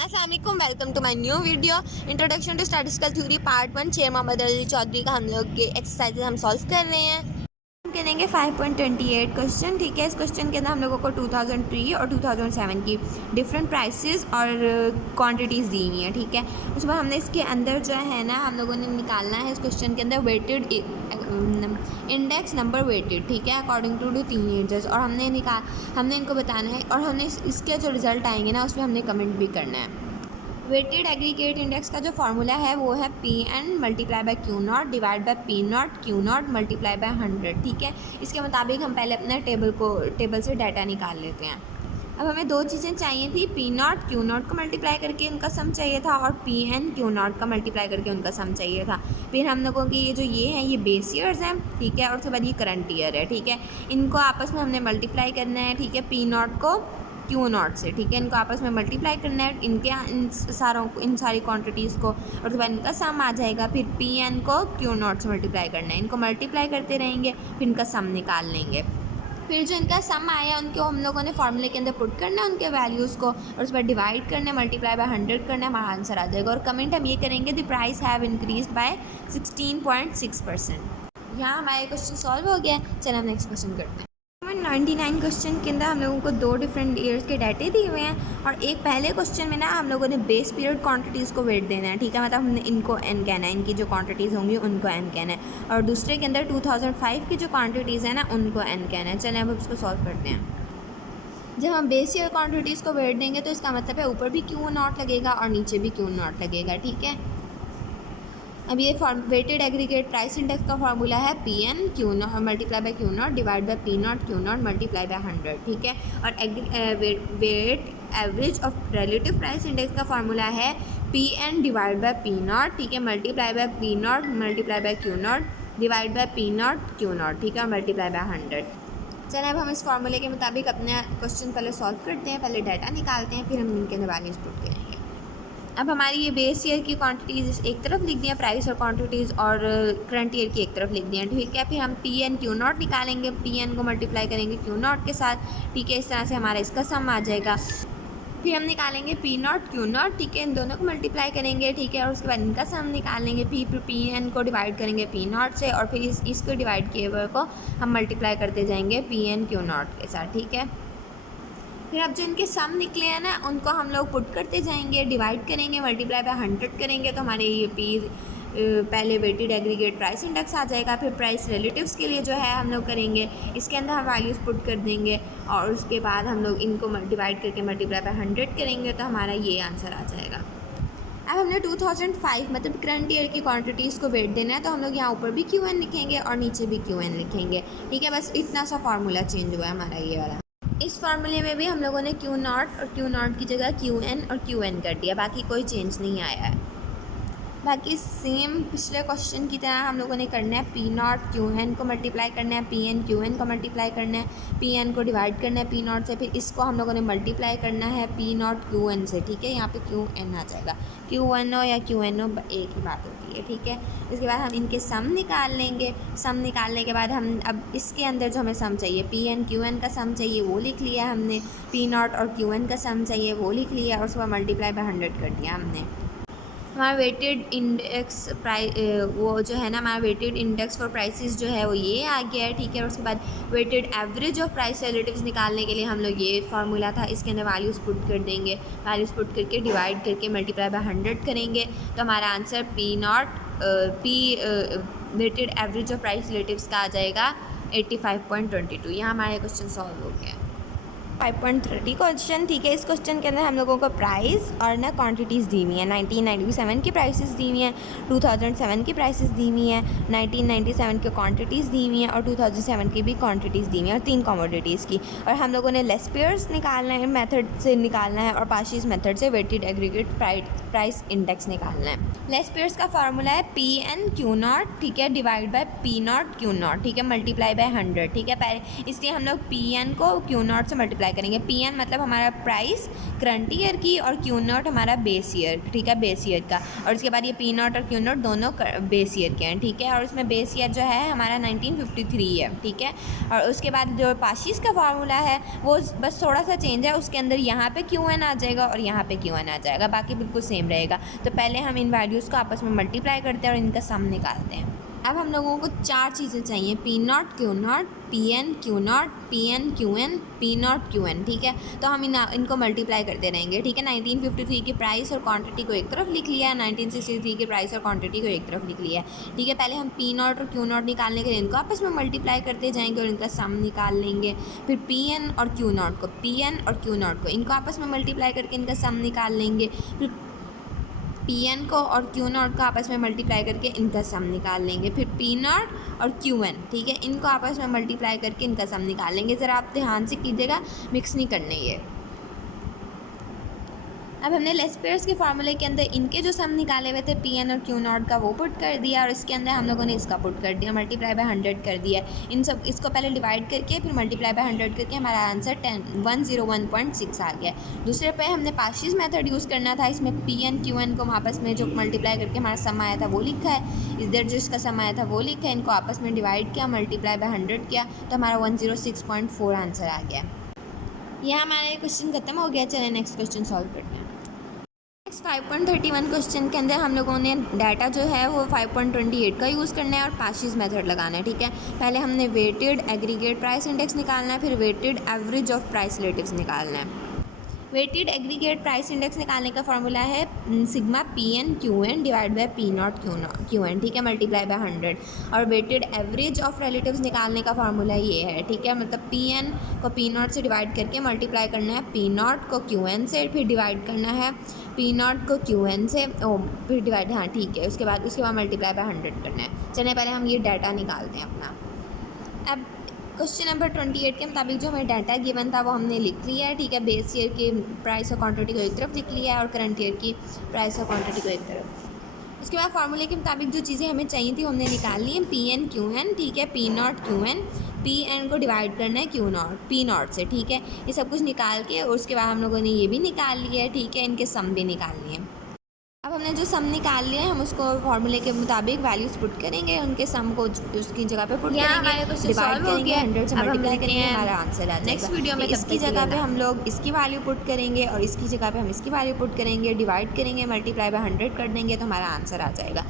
अस्सलामुअलैकुम, welcome to my new video introduction to statistical theory part 1। Sher Mohammad Ali Chaudhary का हम लोग के एक्सरसाइजेज हम सॉल्व कर रहे हैं। हम करेंगे 5.28 क्वेश्चन। ठीक है, इस क्वेश्चन के अंदर हम लोगों को 2003 और 2007 की डिफरेंट प्राइसेस और क्वांटिटीज़ दी हुई हैं। ठीक है, उसके बाद हमने इसके अंदर जो है ना हम लोगों ने निकालना है इस क्वेश्चन के अंदर वेटेड इंडेक्स नंबर वेटेड। ठीक है, अकॉर्डिंग टू टीनेजर्स, और हमने इनको बताना है और हमने इसके जो रिज़ल्ट आएंगे ना उसमें हमने कमेंट भी करना है। वेटेड एग्रीगेट इंडेक्स का जो फार्मूला है वो है P N multiply by Q naught divide by P naught Q naught multiply by 100। ठीक है, इसके मुताबिक हम पहले अपने टेबल से डाटा निकाल लेते हैं। अब हमें दो चीज़ें चाहिए थी, पी नॉट क्यू नॉट को मल्टीप्लाई करके उनका सम चाहिए था और पी एन क्यू नॉट का मल्टीप्लाई करके उनका सम चाहिए था। फिर हम लोगों की ये हैं ये बेस ईयर्स हैं। ठीक है, और उसके बाद ये करंट ईयर है। ठीक है, इनको आपस में हमने मल्टीप्लाई करना है। ठीक है, पी नॉट को क्यू नॉट से। ठीक है, इनको आपस में मल्टीप्लाई करना है, इन सारी क्वांटिटीज़ को, और उसके बाद इनका सम आ जाएगा। फिर पी एन को क्यू नॉट से मल्टीप्लाई करना है, इनको मल्टीप्लाई करते रहेंगे, फिर इनका सम निकाल लेंगे। फिर जो इनका सम आया उनको हम लोगों ने फार्मूले के अंदर पुट करना है उनके वैल्यूज़ को, और उस पर डिवाइड करना है, मल्टीप्लाई बाय 100 करना है, हमारा आंसर आ जाएगा। और कमेंट हम ये करेंगे the price have increased by 16.6%। यहाँ हमारे क्वेश्चन सॉल्व हो गया। चलिए हम नेक्स्ट क्वेश्चन करते हैं। 99 क्वेश्चन के अंदर हम लोगों को दो डिफरेंट ईयर्स के डाटे दिए हुए हैं, और एक पहले क्वेश्चन में ना हम लोगों ने बेस पीरियड क्वांटिटीज़ को वेट देना है। ठीक है, मतलब हमने इनको एन कहना है, इनकी जो क्वांटिटीज़ होंगी उनको एन कहना है, और दूसरे के अंदर 2005 की जो क्वांटिटीज़ है ना उनको एन कहना है। चलें अब उसको सॉल्व करते हैं। जब हम बेस ईयर क्वांटिटीज़ को वेट देंगे तो इसका मतलब है ऊपर भी क्यू नॉट लगेगा और नीचे भी क्यू नॉट लगेगा। ठीक है, अब ये वेटेड एग्रीगेट प्राइस इंडेक्स का फार्मूला है P N Q naught multiply by Q naught divide by P naught Q naught multiply by 100। ठीक है, और weight average of relative price index का फार्मूला है P N divide by P naught. ठीक है, multiply by P naught multiply by Q naught divide by P naught Q naught. ठीक है, multiply by 100। चलिए अब हम इस फार्मूले के मुताबिक अपना क्वेश्चन पहले सॉल्व करते हैं, पहले डाटा निकालते हैं, फिर हम इनके वैल्यूज पुट करेंगे। अब हमारी ये बेस ईयर की क्वांटिटीज़ एक तरफ लिख दिया, प्राइस और क्वांटिटीज़, और करंट ईयर की एक तरफ लिख दिया। ठीक है, फिर हम पी एन क्यू नॉट निकालेंगे, पी एन को मल्टीप्लाई करेंगे क्यू नॉट के साथ। ठीक है, इस तरह से हमारा इसका सम आ जाएगा। फिर हम निकालेंगे पी नॉट क्यू नॉट। ठीक है, इन दोनों को मल्टीप्लाई करेंगे। ठीक है, और उसके बाद इनका सम निकालेंगे। फिर पी एन को डिवाइड करेंगे पी नॉट से, और फिर इसको डिवाइड किए हुए को हम मल्टीप्लाई करते जाएंगे पी एन क्यू नॉट के साथ। ठीक है, फिर अब जो इनके सम निकले हैं ना उनको हम लोग पुट करते जाएंगे, डिवाइड करेंगे, मल्टीप्लाई बाय 100 करेंगे, तो हमारे ये पी पहले वेटेड एग्रीगेट प्राइस इंडेक्स आ जाएगा। फिर प्राइस रिलेटिव्स के लिए जो है हम लोग करेंगे, इसके अंदर हम वैल्यूज़ पुट कर देंगे, और उसके बाद हम लोग इनको डिवाइड करके मल्टीप्लाई बाय 100 करेंगे, तो हमारा ये आंसर आ जाएगा। अब हमने 2005 मतलब करंट ईयर की क्वांटिटीज़ को वेट देना है, तो हम लोग यहाँ ऊपर भी क्यू एन लिखेंगे और नीचे भी क्यू एन लिखेंगे। ठीक है, बस इतना सा फार्मूला चेंज हुआ है हमारा ये वाला। इस फार्मूले में भी हम लोगों ने क्यू नॉट और क्यू नॉट की जगह क्यू एन और क्यू एन कर दिया, बाकी कोई चेंज नहीं आया है। बाकी सेम पिछले क्वेश्चन की तरह हम लोगों ने करना है पी नॉट क्यू एन को मल्टीप्लाई करना है, पी एन क्यू एन को मल्टीप्लाई करना है, पी एन को डिवाइड करना है पी नॉट से, फिर इसको हम लोगों ने मल्टीप्लाई करना है पी नॉट क्यू एन से। ठीक है, यहाँ पे क्यू एन आ जाएगा, क्यू एन ओ या क्यू एन ओ एक ही बात होती है। ठीक है, इसके बाद हम इनके सम निकाल लेंगे। सम निकालने के बाद हम अब इसके अंदर जो हमें सम चाहिए, पी एन क्यू एन का सम चाहिए वो लिख लिया हमने, पी नॉट और क्यू एन का सम चाहिए वो लिख लिया, और उसके बाद मल्टीप्लाई बाय 100 कर दिया हमने। हमारा वेटेड इंडेक्स वो जो है ना हमारा वेटेड इंडेक्स फॉर प्राइसेस जो है वो ये आ गया है। ठीक है, और उसके बाद weighted average of price relatives निकालने के लिए हम लोग ये फार्मूला था, इसके अंदर वैल्यूज़ पुट कर देंगे, वैल्यूज़ पुट करके डिवाइड करके मल्टीप्लाई बाय 100 करेंगे, तो हमारा answer P naught P weighted average of price relatives का आ जाएगा 85.22। यहाँ हमारे क्वेश्चन सॉल्व हो गया। 5.30 क्वेश्चन। ठीक है, इस क्वेश्चन के अंदर हम लोगों को प्राइस और ना क्वांटिटीज़ दी हुई हैं। 1997 की प्राइसेस दी हुई हैं, 2007 की प्राइसेस दी हुई हैं, 1997 की क्वांटिटीज़ दी हुई हैं, और 2007 की भी क्वांटिटीज़ दी हुई हैं, और 3 कमोडिटीज़ की। और हम लोगों ने लेस पेयर्स निकालना है, मेथड से निकालना है, और पार्शियस मेथड से वेटेड एग्रीगेट प्राइस इंडेक्स निकालना है। लेस पेयर्स का फार्मूला है पी एन क्यू नॉट। ठीक है, divide by P naught Q naught. ठीक है, मल्टीप्लाई बाय 100। ठीक है, पहले इसलिए हम लोग पी एन को क्यू नॉट से मल्टीप्लाई मल्टीप्लाई करेंगे। पी एन मतलब हमारा प्राइस करंट ईयर की और क्यू नॉट हमारा बेस ईयर, ठीक है, बेस ईयर का। और उसके बाद ये पी नॉट और क्यू नॉट दोनों बेस ईयर के हैं, ठीक है। और उसमें बेस ईयर जो है हमारा 1953 है, ठीक है। और उसके बाद जो पाशीज़ का फार्मूला है वो बस थोड़ा सा चेंज है, उसके अंदर यहाँ पे क्यू एन आ जाएगा और यहाँ पे क्यू एन आ जाएगा, बाकी बिल्कुल सेम रहेगा। तो पहले हम इन वैल्यूज़ को आपस में मल्टीप्लाई करते हैं और इनका सम निकालते हैं। अब हम लोगों को 4 चीज़ें चाहिए, P naught Q naught, P N Q naught, P N Q N, P naught Q N, ठीक है। तो हम इनको मल्टीप्लाई करते रहेंगे, ठीक है। 1953 की प्राइस और क्वांटिटी को एक तरफ लिख लिया, 1963 की प्राइस और क्वांटिटी को एक तरफ लिख लिया, ठीक है। पहले हम पी नॉट और क्यू नॉट निकालने के लिए इनको आपस में मल्टीप्लाई करते जाएंगे और इनका सम निकाल लेंगे। फिर पी एन और क्यू नॉट को, पी एन और क्यू नॉट को इनको आपस में मल्टीप्लाई करके इनका सम निकाल लेंगे। फिर पी एन को और क्यू नॉट को आपस में मल्टीप्लाई करके इनका सम निकाल लेंगे। फिर पी नॉट और क्यू एन, ठीक है, इनको आपस में मल्टीप्लाई करके इनका सम निकाल लेंगे। ज़रा आप ध्यान से कीजिएगा, मिक्स नहीं करने ये। अब हमने लेस पेयर्स के फार्मूले के अंदर इनके जो सम निकाले हुए थे पी एन और क्यू नॉट का वो पुट कर दिया और इसके अंदर हम लोगों ने इसका पुट कर दिया, मल्टीप्लाई बाय 100 कर दिया। इन सब इसको पहले डिवाइड करके फिर मल्टीप्लाई बाय 100 करके हमारा आंसर 101.6 आ गया। दूसरे पे हमने पाशीज़ मेथड यूज़ करना था, इसमें पी एन क्यू एन को आपस में जो मल्टीप्लाई करके हमारा सम आया था वो लिखा है, इधर जो इसका सम आया था वो लिखा है, इनको आपस में डिवाइड किया, मल्टीप्लाई बाय 100 किया तो हमारा 106.4 आंसर आ गया। यह हमारा क्वेश्चन खत्म हो गया। चलिए नेक्स्ट क्वेश्चन सॉल्व करते हैं। 5.31 क्वेश्चन के अंदर हम लोगों ने डाटा जो है वो 5.28 का यूज़ करना है और पाशीज़ मेथड लगाना है, ठीक है। पहले हमने वेटेड एग्रीगेट प्राइस इंडेक्स निकालना है, फिर weighted average of price relatives निकालना है। वेटेड एग्रीगेट प्राइस इंडेक्स निकालने का फॉर्मूला है sigma P N Q N divide by P naught Q N, ठीक है, मल्टीप्लाई बाय 100। और वेटेड एवरेज ऑफ रिलेटिव्स निकालने का फार्मूला ये है, ठीक है, मतलब पी एन को पी नॉट से डिवाइड करके मल्टीप्लाई करना है पी नॉट को क्यू एन से, फिर डिवाइड करना है पी नॉट को क्यू एन से, फिर डिवाइड, हाँ ठीक है, उसके बाद मल्टीप्लाई बाय 100 करना है। चलिए पहले हम ये डाटा निकालते हैं अपना। अब क्वेश्चन नंबर 28 के मुताबिक जो हमें डाटा गिवन था वो हमने लिख लिया है, ठीक है। बेस ईयर की प्राइस और क्वांटिटी को एक तरफ लिख लिया है और करंट ईयर की प्राइस और क्वांटिटी को एक तरफ। उसके बाद फार्मूले के मुताबिक जो चीज़ें हमें चाहिए थी हमने निकाल ली है, पी एन क्यू एन, ठीक है, P naught Q N, P N को डिवाइड करना है क्यू नॉट पी नॉट से, ठीक है। ये सब कुछ निकाल के और उसके बाद हम लोगों ने ये भी निकाल लिया है, ठीक है, इनके सम भी निकाल लिए हैं। अब हमने जो सम निकाल लिया है हम उसको फार्मूले के मुताबिक वैल्यूज पुट करेंगे, उनके सम को उसकी जगह पे पुट करेंगे, डिवाइड करेंगे, 100 से मल्टीप्लाई करेंगे, हमारा आंसर आ जाएगा। नेक्स्ट वीडियो में इसकी जगह पे हम लोग इसकी वैल्यू पुट करेंगे और इसकी जगह पे हम इसकी वैल्यू पुट करेंगे, डिवाइड करेंगे, मल्टीप्लाई बाय 100 कर देंगे तो हमारा आंसर आ जाएगा।